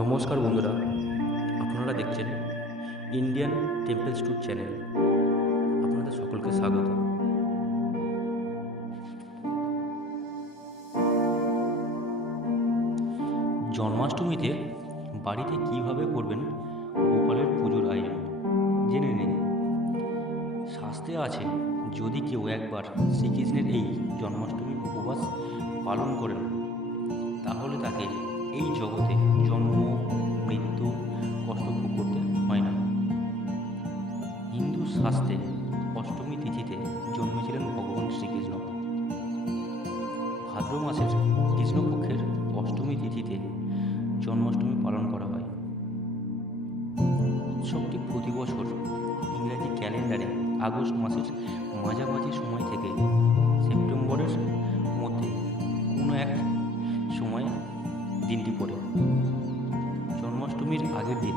নমস্কার বন্ধুরা, আপনারা দেখছেন ইন্ডিয়ান টেম্পল ট্যুর চ্যানেল। আপনাদের সকলকে স্বাগত। জন্মাষ্টমীতে বাড়িতে কিভাবে করবেন গোপালের পুজোর আয়োজন জেনে নিন। শাস্ত্রে আছে, যদি কেউ একবার শ্রীকৃষ্ণের এই জন্মাষ্টমী উপবাস পালন করেন তাহলে তাকে এই জগতে জন্ম, মৃত্যু, কষ্ট ভোগ করতে হয় না। হিন্দু শাস্ত্রে অষ্টমী তিথিতে জন্মেছিলেন ভগবান শ্রীকৃষ্ণ। ভাদ্র মাসের কৃষ্ণপক্ষের অষ্টমী তিথিতে জন্মাষ্টমী পালন করা হয়। উৎসবটি প্রতি বছর ইংরাজি ক্যালেন্ডারে আগস্ট মাসের মাঝামাঝি সময় থেকে সেপ্টেম্বরের মধ্যে কোনো এক সময় দিনটি পড়ে। জন্মাষ্টমীর আগের দিন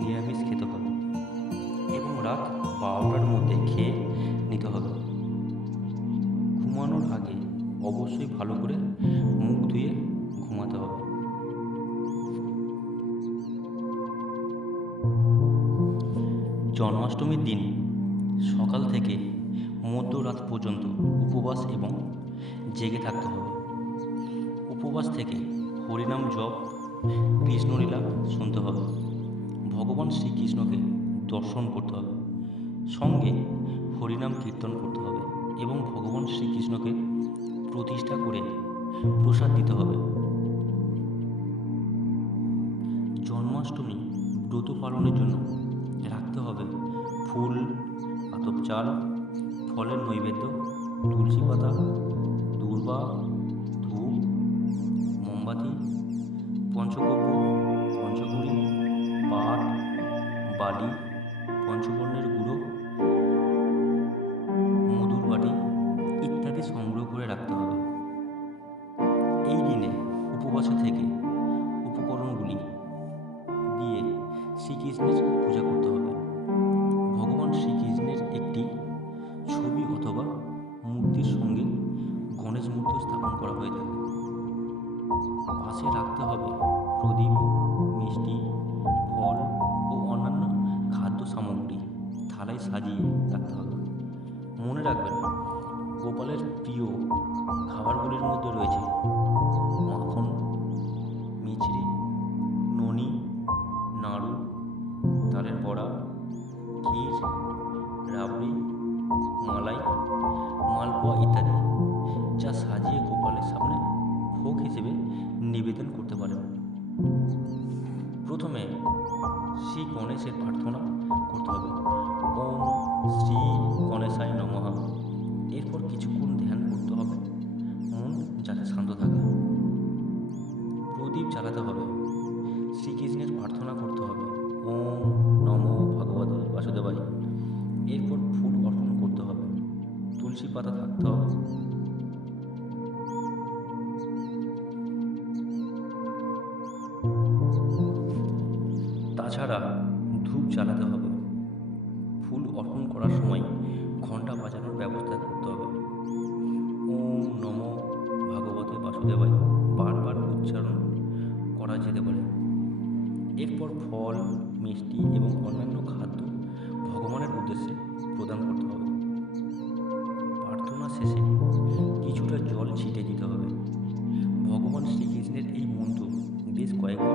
নিরামিষ খেতে হবে এবং রাত 12টার মধ্যে খেয়ে নিতে হবে। ঘুমানোর আগে অবশ্যই ভালো করে মুখ ধুয়ে ঘুমাতে হবে। জন্মাষ্টমীর দিন সকাল থেকে মধ্যরাত পর্যন্ত উপবাস এবং জেগে থাকতে হবে। উপবাস থেকে হরিনাম জপ, কৃষ্ণলীলা শুনতে হবে, ভগবান শ্রীকৃষ্ণকে দর্শন করতে হবে, সঙ্গে হরিনাম কীর্তন করতে হবে এবং ভগবান শ্রীকৃষ্ণকে প্রতিষ্ঠা করে প্রসাদ দিতে হবে। জন্মাষ্টমী ব্রত পালনের জন্য রাখতে হবে ফুল, আতপ চাল, ফলের নৈবেদ্য, তুলসী পাতা, দূর্বা, ধূপ, মোমবাতি, পঞ্চগব্য, পঞ্চকুড়ি, পাট, বালি, পঞ্চবর্ণের গুঁড়ো, মধুর বাটি ইত্যাদি সংগ্রহ করে রাখতে হবে। এই দিনে উপবাসে থেকে উপকরণগুলি দিয়ে শ্রীকৃষ্ণের পূজা করতে হবে। ভগবান শ্রীকৃষ্ণের একটি ছবি অথবা মূর্তির সঙ্গে গণেশ মূর্তি স্থাপন করা হয়ে থাকে। পাশে রাখতে হবে প্রদীপ, মিষ্টি, ফল ও অন্যান্য খাদ্য সামগ্রী থালায় সাজিয়ে রাখতে হবে। মনে রাখবেন, গোপালের প্রিয় খাবারগুলির মধ্যে রয়েছে মাখন, মিছরি, ননি, নাড়ু, তালের বড়া, ক্ষীর, রাবড়ি, মালাই, মালপোয়া ইত্যাদি, যা সাজিয়ে গোপালের সামনে ভোগ হিসেবে নিবেদন করতে পারেন। প্রথমে শ্রী গণেশের প্রার্থনা করতে হবে, ওম শ্রী গণেশায় নমঃ। এরপর কিছুক্ষণ ধ্যান করতে হবে, মন যাতে শান্ত থাকে। প্রদীপ জ্বালাতে হবে, শ্রীকৃষ্ণের প্রার্থনা করতে হবে, ওম নমো ভগবতে বাসুদেবায়। এরপর ফুল অর্পণ করতে হবে, তুলসী পাতা থাকতে হবে। তাছাড়া ধূপ জ্বালাতে হবে। ফুল অর্পণ করার সময় ঘণ্টা বাজানোর ব্যবস্থা করতে হবে। ওম নমো ভগবতে বাসুদেবায় বারবার উচ্চারণ করা যেতে পারে। এরপর ফল, মিষ্টি এবং অন্যান্য খাদ্য ভগবানের উদ্দেশ্যে প্রদান করতে হবে। প্রার্থনা শেষে কিছুটা জল ছিটে দিতে হবে। ভগবান শ্রীকৃষ্ণের এই মন্ত্র বেশ কয়েকবার